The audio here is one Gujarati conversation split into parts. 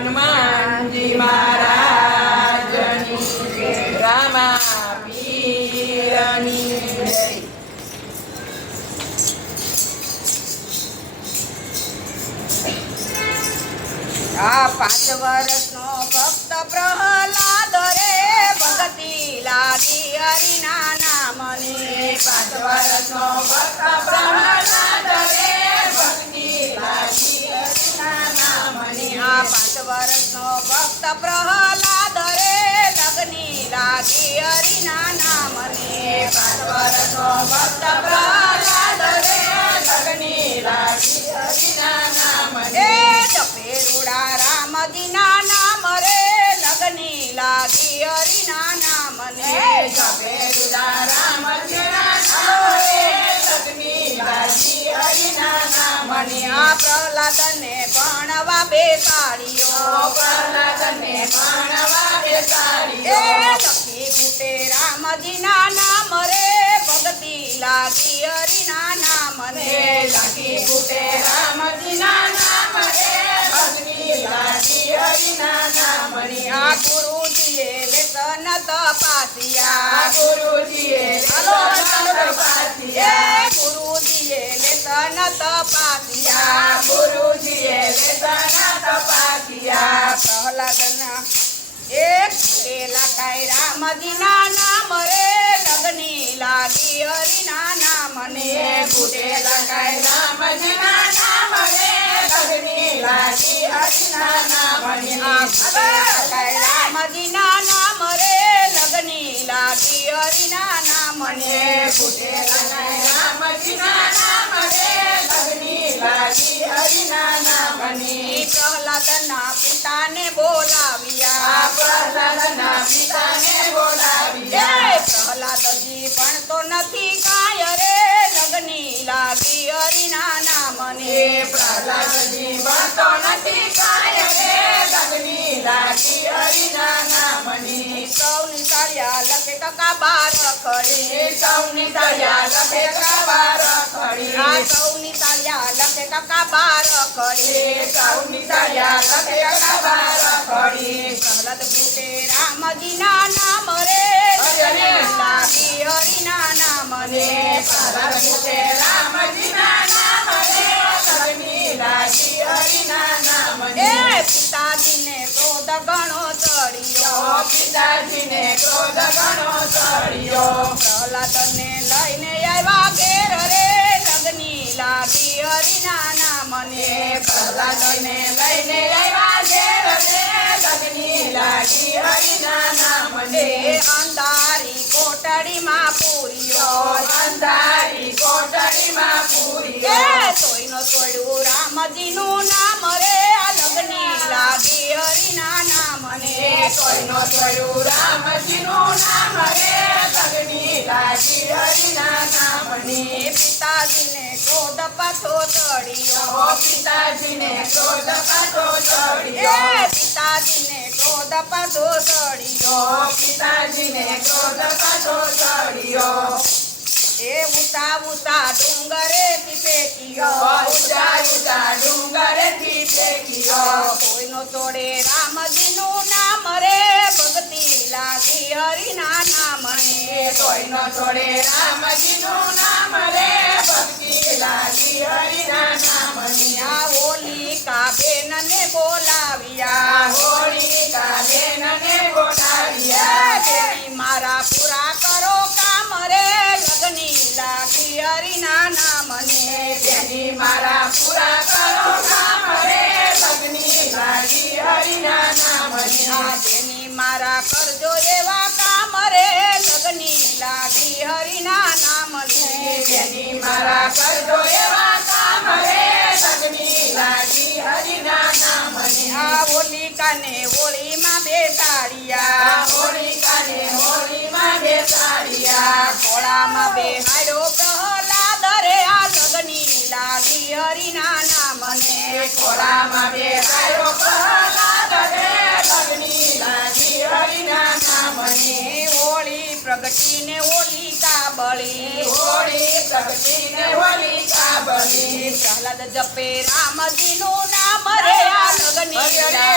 હનુમાનજી મહારાજની જય. રામા પીરની જય. આ 5 વર્ષનો ભક્ત પ્રહલાદ રે ભક્તિ લાગી હરિના નામની. 5 વર્ષનો ભક્ત પ્રહલાદ રે ભક્તિ લાગી હરિના નામની. આ 5 વર્ષનો ભક્ત પ્રહલાદ રે લગની લાગી હરિના નામની. 5 વર્ષનો ભક્ત પ્રહલાદ રે લગની લાગી હરિના નામની. એ જપે રૂડા રામજીના નામ રે લગની લાગી હરિના નામને. જપે રૂડા રામજીના નામ રે લગની લાગી હરિના નામની. આ પ્રહલાદને ભણવા બેસાડ્યો. પ્રહલાદને ભણવા એ બેસાડ્યો. લખી ઘૂંટે રામજીના નામ રે ભક્તિ લાગી હરિના નામને. લખી ઘૂંટે રામજીના નામ રે ભક્તિ લાગી હરિના નામની. આ ગુરુજીએ લેસન તપાસ્યા. ગુરુજીએ તપાસ્યા. ગુરુજીએ લેસન તપાસ્યા. ગુરુજીએ લેસન તપાસ્યા. પ્રહલાદના એક લખાય રામજીના નામ રે લગની લાગી હરિના નામને. ઘૂંટે લખાય રામજીના નામ રે લગની લાગી હરિના નામની. આ ઘૂંટે લખાય રામજીના નામ રે લગની લાગી હરિના નામને. ઘૂંટે લખાય રામજીના નામ રે લગની લાગી હરિના નામની. પ્રહલાદના પિતાને બોલાવ્યા. પ્રહલાદના પિતાને એ બોલાવ્યા. પ્રહલાદજી ભણતો નથી કાંઈ રે લગની લાગી હરિના નામને. પ્રહલાદજી ભણતો નથી કાંઈ રે લગની લાગી હરિના નામની. સૌની સાળિયા લખે કાકા બાર ખડી. સૌની તળિયા લખે કાબાર ખડી. આ સૌની સાળિયા લખે કાકા બાર ખડી. સૌની તળિયા લખે કાબાર ખડી. પ્રહલાદ ઘૂંટે રામજીના નામ રે લગની લાગી હરિના નામને. પ્રહલાદ ઘૂંટે રામજીના નામ રે લગની લાગી હરિના નામની. એ પિતાજીને ક્રોધ ઘણો ચડ્યો. પિતાજીને ક્રોધ ઘણો ચડ્યો. પ્રહલાદને લઈને આવ્યા ઘેર રે લગની લાગી હરિના નામને. પ્રહલાદને લઈને આવ્યા ઘેર રે લગની લાગી હરિના નામને. એ અંધારી કોટડીમાં પૂર્યો. અંધારી કોટડીમાં એ પૂર્યો. તોયનો તોડ્યું રામજીનું નામ રે આ લગની લાગી હરિના નામને. કોઈનો જોયું રામજીનું નામ રે લગની લાગી હરિના નામની. પિતાજીને ક્રોધ પાછો ચડ્યો. પિતાજીને ક્રોધ પાછો એ ચડ્યો. પિતાજીને ક્રોધ પાછો ચડ્યો. પિતાજીને ક્રોધ પાછો ચડ્યો. એ ઊંચા ઊંચા ડુંગરેથી ફેંક્યો. ઊંચા ઊંચા ડુંગરેથી ફેંક્યો. કોઈનો તોડે રામજીનું નામ રે ભક્તિ લાગી હરિના નામને. કોઈનો છોડે રામજીનું નામ રે ભક્તિ લાગી હરિના નામની. આ હોલિકા બેનને બોલાવ્યા. હોળિકા બેનને બોલાવ્યા. તેની મારા પૂરા કરો કામ રે લગની લાગી હરિના નામને. તેની મારા પૂરા કરો કામ રે લગની લાગી હરિના નામની. આ તેની મારા કરજો એવા કામ રે લગની લાગી હરિના નામને. તેની મારા કરજો એવા કામ રે લગની લાગી હરિના નામની. આ હોલિકાને હોળીમાં બેસાડ્યા. હોળિકાને હોળીમાં બેસાડ્યા. ખોળામાં બેહાડ્યો પ્રહલાદ રે આ લગની લાગી હરિના નામને. ખોળામાં બેસાડ્યો પ્રહલાદ રે લગની લાગી હરિના નામની. હોળી પ્રગટીને હોલિકા બળી. હોળી પ્રગટીને હોલિકા બળી. પ્રહલાદ જપે રામજીનું નામ રે આ લગની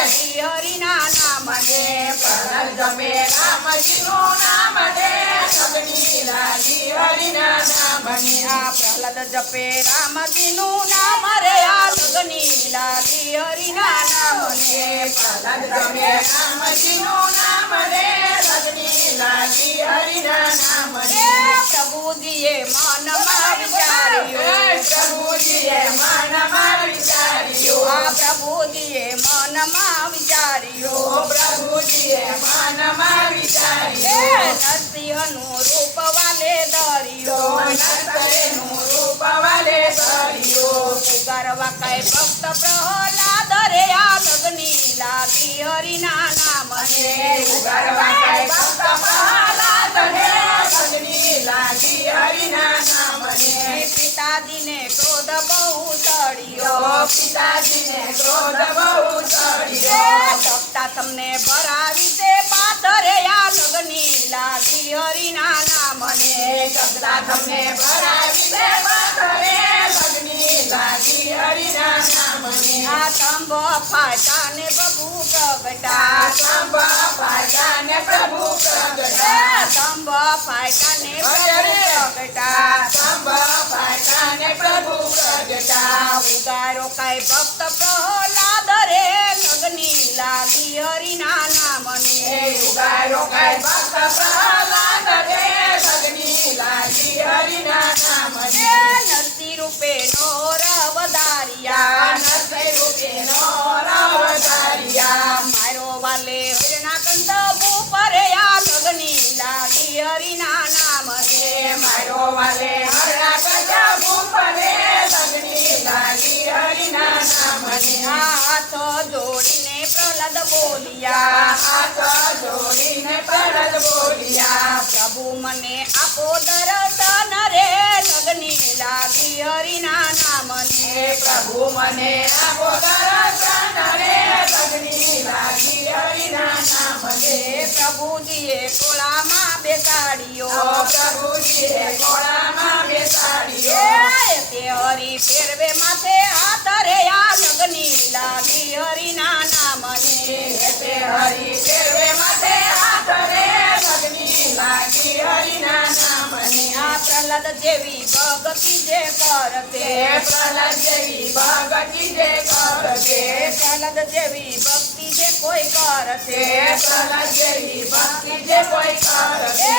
લાગી હરિના નામને પ્રહલાદ જપે રામજીનું નામ રે સગની લાગી હરિના નામને આ પ્રહલાદ જપે રામજીનું નામ રે આ લગની લાગી હરિના નામને પ્રહલાદ જપે રામજીનું નામ રે સગની લાગી હરિના નામને પ્રભુજીએ મનમાં વિચાર્યું પ્રભુજીએ મનમાં વિચાર્યું આ પ્રભુજીએ મનમાં વિચાર્યું પ્રભુજીએ મનમાં વિચાર્યું નરસિંહનું રૂપ વાલે ધર્યું નરસિંહનું રૂપ વાલે ધર્યું ગરવા કઈ ભક્ત પ્રહલાદ રે આ લગની લાગી હરિના નામને ગરવા કઈ ભક્ત પ્રહલાદ રે સગની લાગી હરિના નામને પિતાજીને ક્રોધ બહુ ચડ્યો પિતાજીને ક્રોધ બહુ ચડ્યો સપ્તા તમને ભરાવી તે પાથરે આ લગની લાગી હરિના નામને સપ્તા તમને ભરાવી દે પાથરે લગની લાગી હરિના નામને આ તંબ ફાટા ને બબુ પ્રગટા સંભ પાજાને પ્રભુ પ્રગટા તંબ ફાટા ને પ્રભુ પ્રગટા સંભ પાજાને પ્રભુ પ્રગટા ઉગારો કઈ ભક્ત પ્રહલાદ રે લગની લાગી હરિના નામને ઉગારો કઈ ભક્ત પ્રહલાદ રે લગની લાગી હરિના નામને નરસિંહ રૂપે નો રવદારિયા નરસિંહ રૂપેનો રવદારિયા મારો વાલે હરિના કંદ ભૂપરે આ લગની લાગી હરિના નામને મારો વાલે હરણા કજા ભૂપરે લગની લાગી હરિના નામને હાથ જોડીને પ્રહલાદ બોલિયા હાથ જોડીને પ્રહલાદ બોલ્યા પ્રભુ મને આપો દર્શન રે લગની લાગી હરિના નામને પ્રભુ મને આપો દર્શન રે લગની લાગી હરિના નામને પ્રભુજીએ ટોળામાં બેસાડ્યો પ્રભુજીએ ઘોડામાં બેસાડ્યો તે હરી ફેરવે માથે હાથ રે આ લગની લાગી હરિના નામને તે હરી ફેરવે માથે હાથ રે લગની લાગી હરિના નામને આ પ્રહલાદ જેવી ભગતિ જે કરતે પ્રહલાદ જેવી ભગતિ જે કરશે પ્રહલાદ જેવી ભક્તિ જે કોઈ કરશે પ્રહલાદ જેવી ભક્તિ જે કોઈ કરશે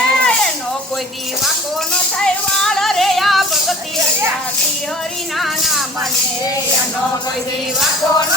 એનો કોઈ દીવાકો ન થાય વાળ રે આ ભક્તિ લાગી હરિના નામને એનો કોઈ દીવાકો ન